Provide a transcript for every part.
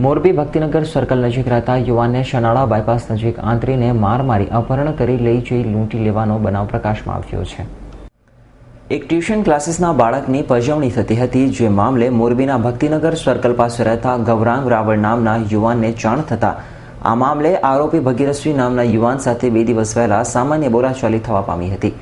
Morbi Bhaktinagar circle નજીક રહેતા યુવાનને શનાળા બાયપાસ નજીક આંતરીને માર મારી અપહરણ કરી લઈ જઈ લૂંટી લેવાનો બનાવ પ્રકાશમાં આવ્યો છે। એક ટ્યુશન ક્લાસીસના બાળકની પજવણી થતી હતી, જે મામલે મોરબીના ભક્તિનગર સર્કલ પાસે રહેતા ગૌરાંગ રાવળ નામના યુવાનને જાણ થતાં આ મામલે આરોપી ભગીરથસિંહ નામના યુવાન સાથે 2 દિવસ પહેલા સામાન્ય બોલાચાલી થવા પામી હતી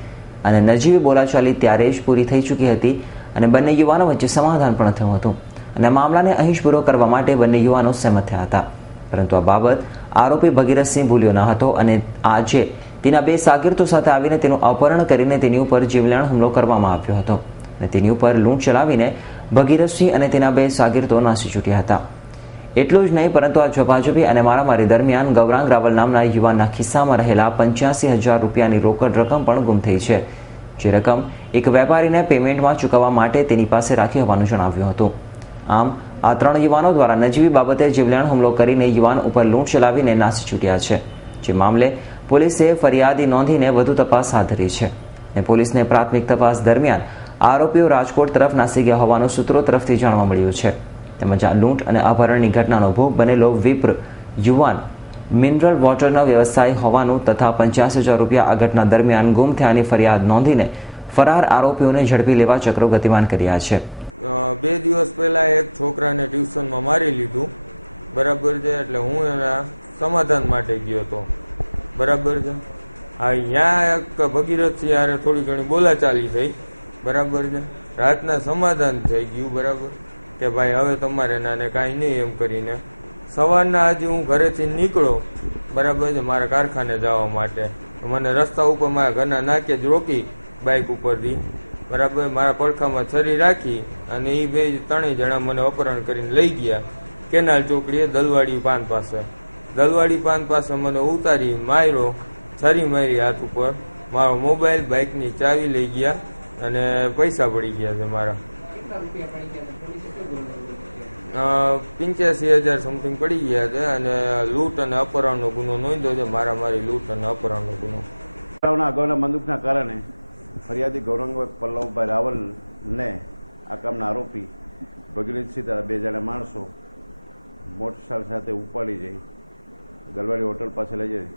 અને નજીવી બોલાચાલી ત્યારે જ પૂરી થઈ ચૂકી હતી અને બંને યુવાનો વચ્ચે સમાધાન પણ થયું હતું અને મામલાને અહીં જ પૂરો કરવા માટે બંને યુવાનો સહેમત થયા હતા, પરંતુ આ બાબત આરોપી ભગીરથસિંહ ભૂલ્યો ન હતો અને આજે તેના 2 શાગીર્દો સાથે આવીને તેનું અપહરણ કરીને તેની ઉપર જીવલેણ હુમલો કરવામાં આવ્યો હતો અને તેની ઉપર લૂંટ ચલાવીને ભગીરથસિંહ અને તેના 2 શાગીર્દો નાસી છૂટ્યા હતા। એટલું જ નહીં, પરંતુ આ ઝપાઝપી અને મારામારી દરમિયાન ગૌરાંગ રાવલ નામના યુવાનના ખિસ્સામાં રહેલા 85,000 રૂપિયાની રોકડ રકમ પણ ગુમ થઈ છે, જે રકમ એક વેપારીને પેમેન્ટમાં ચૂકવવા માટે તેની પાસે રાખી હોવાનું જણાવ્યું હતું। આમ આ 3 યુવાનો દ્વારા નજીવી બાબતે જીવલેણ હુમલો કરીને યુવાન ઉપર લૂંટ ચલાવીને નાસી છૂટ્યા છે, જે મામલે પોલીસે ફરિયાદી નોંધીને વધુ તપાસ હાથ ધરી છે અને પોલીસને પ્રાથમિક તપાસ દરમિયાન આરોપીઓ રાજકોટ તરફ નાસી ગયા હોવાનું સૂત્રો તરફથી જાણવા મળ્યું છે। તેમજ આ લૂંટ અને અપહરણની ઘટનાનો ભોગ બનેલો વિપ્ર યુવાન મિનરલ વોટરનો વ્યવસાય હોવાનું તથા 85,000 રૂપિયા આ ઘટના દરમિયાન ગુમ થયાની ફરિયાદ નોંધીને ફરાર આરોપીઓને ઝડપી લેવા ચક્રો ગતિમાન કર્યા છે। 2 દિવસ પહેલા એક છોકરાને ટ્યુશનમાં મારી લીધું, બરાબર છે, એટલે હું એના સમાધાન માટે ગયો હતો, બરાબર છે। અહીંયા એક ભગીરથસિંહ હારે થોડી ઘણી બોલાચાલી થઈ, બરાબર છે, રાતના સમાધાન થઈ ગયું, બરાબર કે ભાઈ હવે તમારે નાને કાંઈ નહીં એમ કરીને સવારના આજે હું ઘરેથી નીકળો, બરાબર છે, મારા કારખાને જવા માટે મને રસ્તા ઉપર મારા ઘરના નાકે જ રોકી બાઇક ઉપરથી, બરાબર, મારા પડખામાં છરી રાખી અને એ 2-3 જણા મને અપહરણ કરીને લઈ ગયા કેનાલ ચોકડીએ દલવાડી પાન પાસે। દલવાડી પાન પાસે મને ઉતારી માર્યો, છરી મારી હાથ ઉપર, મારો મોબાઈલ, બાઇકની ચાવી લઈ ગયા અને પૈસા પડી ગયા છે મારા 85,000 સમથિંગ પડી ગયા છે અને લૂંટ અને અપહરણનો ગુનો નોંધ્યો છે, મારી લૂંટ અને અપહરણનો ગુનો। અગાઉના બંદૂકના કારણે ફરિયાદી ગૌરંગભાઈ પલ્લવભાઈ રાવલને આ કામના આરોપી ભગીરથસિંહ દ્વારા 2 જણા માણસો મોટરસાઇકલ સાથે ઉપાડી જઈ ગલવાડી હોટલ પાસે લઈ જઈ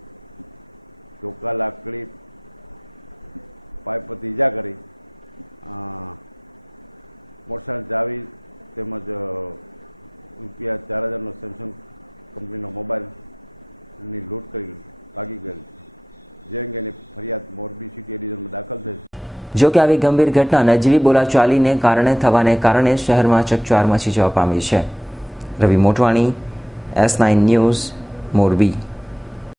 ધોકા, લાકડી, પાઇપથી ઈજા કરી મોટરસાઇકલ ચાવી તેમજ રૂપિયા 4,000નો સેમસંગ કંપનીનો મોબાઈલની લૂંટ કરી ભાગી ગયેલ છે, જે અંગેની ફરિયાદ મોરબી સિટી ડિવિઝનમાં દાખલ થઈ છે। જો કે આવી ગંભીર ઘટના નજીવી બોલાચાલીને કારણે થવાને કારણે શહેરમાં ચકચાર મચી જવા પામી છે। રવિ મોટવાણી, S9 ન્યૂઝ, મોરબી।